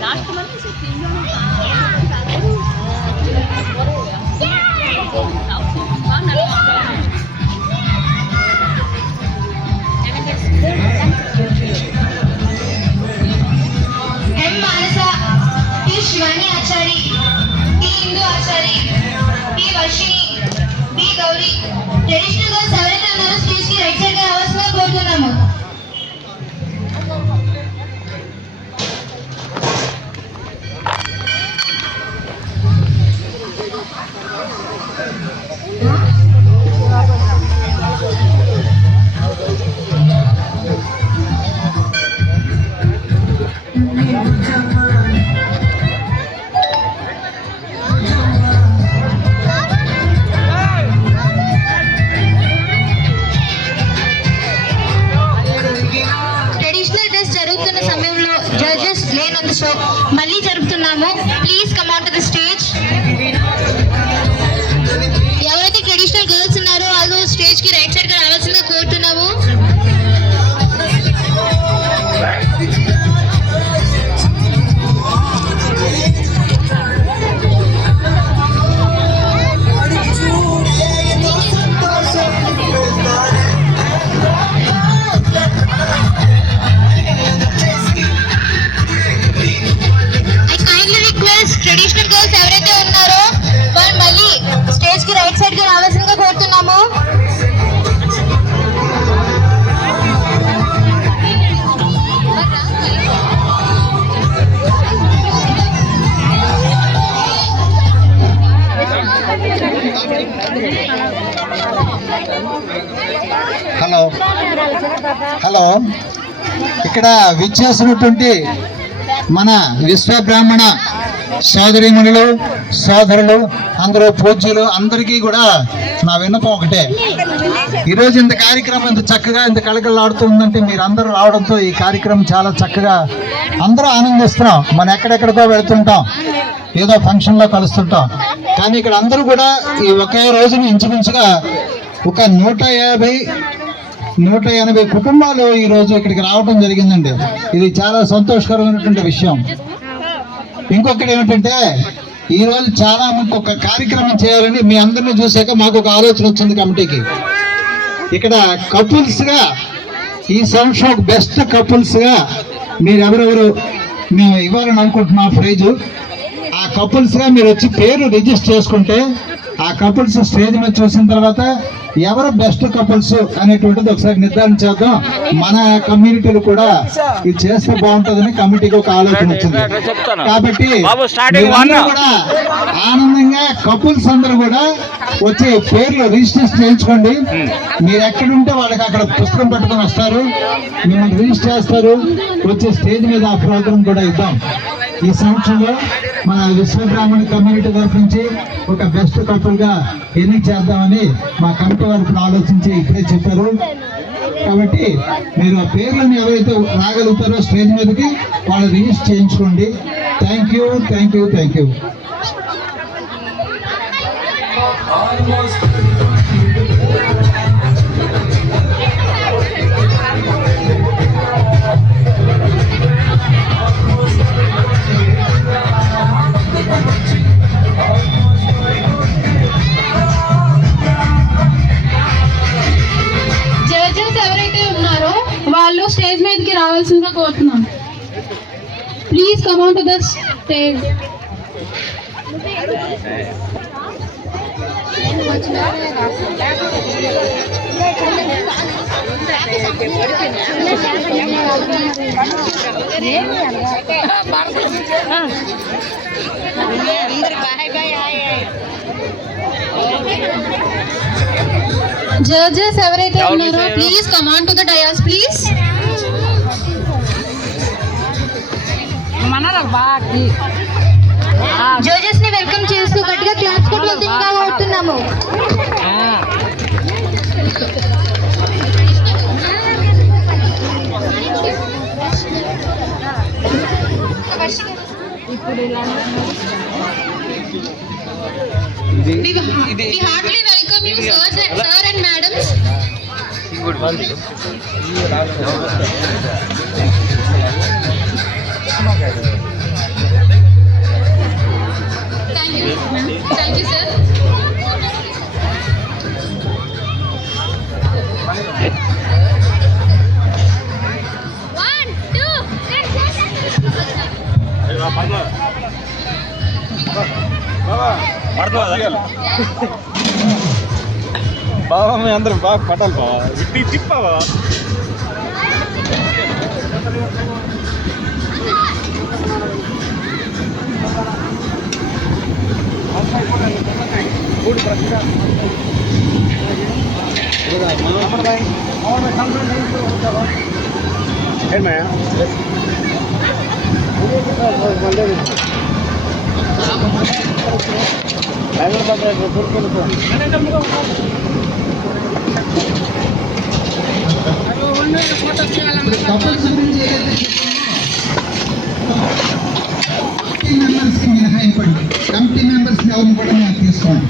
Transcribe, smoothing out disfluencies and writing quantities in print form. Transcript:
Last month से 3 शिवानी आचारी, T Indu Achari, T Varshini, T Gauri traditional girls ఎవరైతే ఉన్నారో స్టేజ్ కి రైట్ సైడ్ గా రావాల్సిందిగా కోరుతున్నాము. మళ్ళీ జరుపుతున్నాము. Please come on to the stage. ఎవరైతే ట్రెడిషనల్ గర్ల్స్ ఉన్నారో వాళ్ళు స్టేజ్ కి రైట్ సైడ్ గా రావాల్సిందిగా కోరుతున్నాము. ట్రెడిషనల్ గర్ల్స్ ఎవరైతే ఉన్నారో వాళ్ళు మళ్ళీ స్టేజ్ కి రైట్ సైడ్ కి రావాల్సిందిగా కోరుతున్నాము. హలో హలో ఇక్కడ విచ్చేసినటువంటి మన విశ్వబ్రాహ్మణ సోదరీమణులు సోదరులు అందరూ పూజ్యులు అందరికీ కూడా నా విన్నపం ఒకటే. ఈరోజు ఇంత కార్యక్రమం ఇంత చక్కగా ఇంత కళకళలాడుతుందంటే మీరు అందరూ రావడంతో ఈ కార్యక్రమం చాలా చక్కగా అందరూ ఆనందిస్తున్నాం. మనం ఎక్కడెక్కడికో వెళుతుంటాం, ఏదో ఫంక్షన్లో కలుస్తుంటాం, కానీ ఇక్కడ అందరూ కూడా ఈ ఒకే రోజున ఇంచుమించుగా ఒక 180 కుటుంబాలు ఈరోజు ఇక్కడికి రావడం జరిగిందండి. ఇది చాలా సంతోషకరమైనటువంటి విషయం. ఇంకొకటి ఏమిటంటే ఈరోజు చాలా మంది ఒక కార్యక్రమం చేయాలని మీ అందరినీ చూసాక మాకు ఒక ఆలోచన వచ్చింది కమిటీకి. ఇక్కడ కపుల్స్గా ఈ సంవత్సరం బెస్ట్ కపుల్స్గా మీరు ఎవరెవరు మేము ఇవ్వాలని అనుకుంటున్నాం ప్రైజు. ఆ కపుల్స్గా మీరు వచ్చి పేరు రిజిస్టర్ చేసుకుంటే ఆ కపుల్స్ స్టేజ్ మీద చూసిన తర్వాత ఎవరు బెస్ట్ కపుల్స్ అనేటువంటిది ఒకసారి నిర్ధారణ చేద్దాం. మన కమ్యూనిటీలు కూడా ఇది చేస్తే బాగుంటుందని కమిటీకి ఒక ఆలోచన వచ్చింది. కాబట్టి కూడా ఆనందంగా కపుల్స్ అందరూ కూడా వచ్చి పేర్లు రిజిస్టర్ చేయించుకోండి. మీరు ఎక్కడుంటే వాళ్ళకి అక్కడ పుస్తకం పట్టుకొని వస్తారు, మిమ్మల్ని రిజిస్టర్ చేస్తారు, వచ్చే స్టేజ్ మీద ఆ ప్రోగ్రాం కూడా ఇద్దాం. ఈ సంవత్సరంలో మన విశ్వబ్రాహ్మణ కమ్యూనిటీ తరఫు నుంచి ఒక బెస్ట్ కపుల్ గా ఎన్నిక చేద్దామని మా కమిటీ వారు ఇప్పుడు ఆలోచించి ఇక్కడే చెప్పారు. కాబట్టి మీరు ఆ పేర్లను ఎవరైతే రాగలుగుతారో స్టేజ్ మీదకి వాళ్ళు రిజిస్టర్ చేయించుకోండి. Thank you, thank you, thank you. వాళ్ళు స్టేజ్ మీదకి రావాల్సిందిగా కోరుతున్నాను. Please come on to the stage. Judges ఎవరైతే ఉన్నారో please come on to the dais please. Judges ని వెల్కమ్ చేస్తూ గట్టిగా క్లాప్స్ కొట్టుకుంటూ ఇంకా కోరుతున్నాము. We heartily welcome you, sir and madams. Thank you, sir. One, two, బాబా మీ అందరం బాగా పట్టాలి బాబా ఇట్టి తిప్పావా ఏంటమ్మా కపుల్స్ గురించి ఏదైతే చెప్పామో కమిటీ మెంబర్స్కి మినహాయింపండి. కమిటీ మెంబర్స్ని ఎవరిని కూడా తీసుకోండి.